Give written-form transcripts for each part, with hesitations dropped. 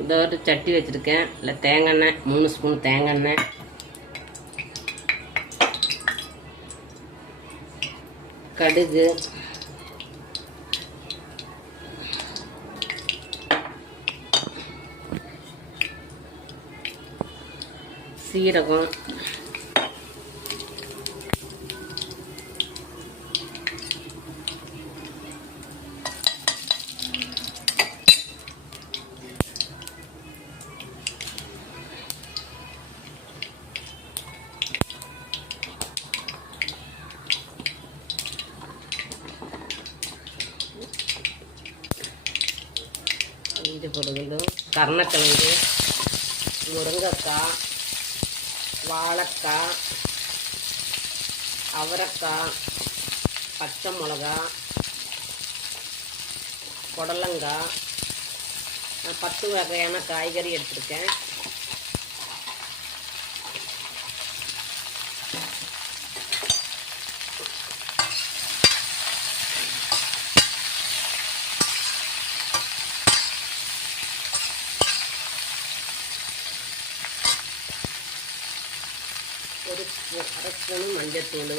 இந்த ஒரு சட்டி வச்சுருக்கேன். இல்லை தேங்காய் எண்ணெய் 3 ஸ்பூன் தேங்காய் எண்ணெய், கடுகு, சீரகம், இஞ்சி பொருளும், கருணக்கிழங்கு, முருங்கைக்காய், வாழைக்காய், அவரைக்காய், பச்சை மிளகா, புடலங்காய், 10 வகையான காய்கறி எடுத்துருக்கேன். ஒரு அரை ஸ்பூனு மஞ்சத்தூள்,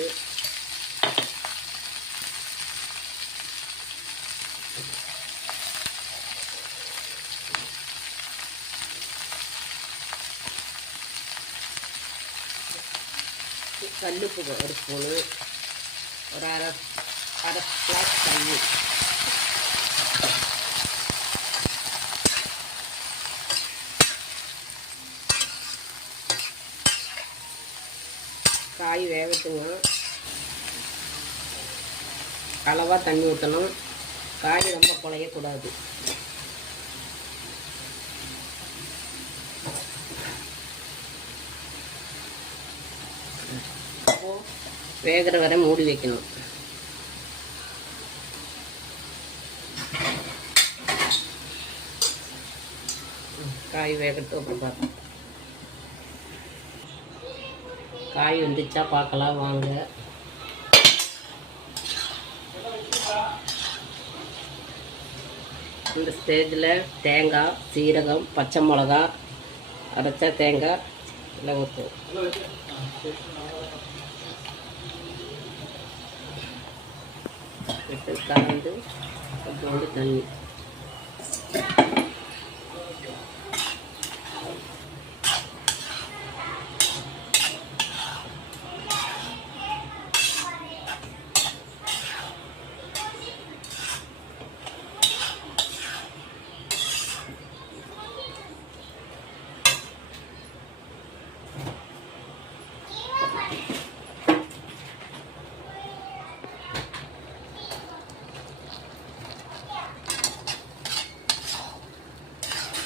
கல்லுப்பு ஒரு ஸ்பூனு, ஒரு அரை கிளாஸ் தண்ணி, காய் வேகட்டுங்க. அளவாக தண்ணி ஊற்றணும். காய் ரொம்ப குழையக்கூடாது. வேகிற வரை மூடி வைக்கணும். காய் வேகட்டும். அப்புறம் பார்க்கலாம். காய் வந்துச்சா பார்க்கலாம் வாங்க. இந்த ஸ்டேஜில் தேங்காய், சீரகம், பச்சை மிளகா, அரைச்ச தேங்காய் எல்லாம் ஊற்றும். கலந்து கொஞ்சோண்டு தண்ணி.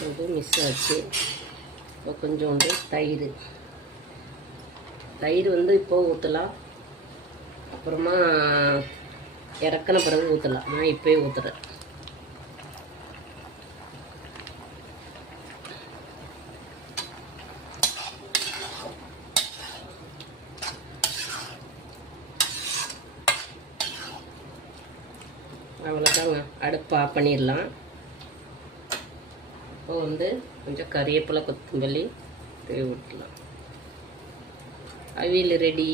இது மிக்ஸ் ஆச்சு. இப்போ கொஞ்சோண்டு தயிர் இப்போ ஊற்றலாம். அப்புறமா இறக்கின பிறகு ஊற்றலாம். நான் இப்போயே ஊற்றுறேன். அவ்வளோதாங்க. அடுப்பு ஆஃப் பண்ணிடலாம். இப்போ கொஞ்சம் கறிவேப்பிலை, கொத்தமல்லி தூவி விட்டுலாம். அவியல் ரெடி.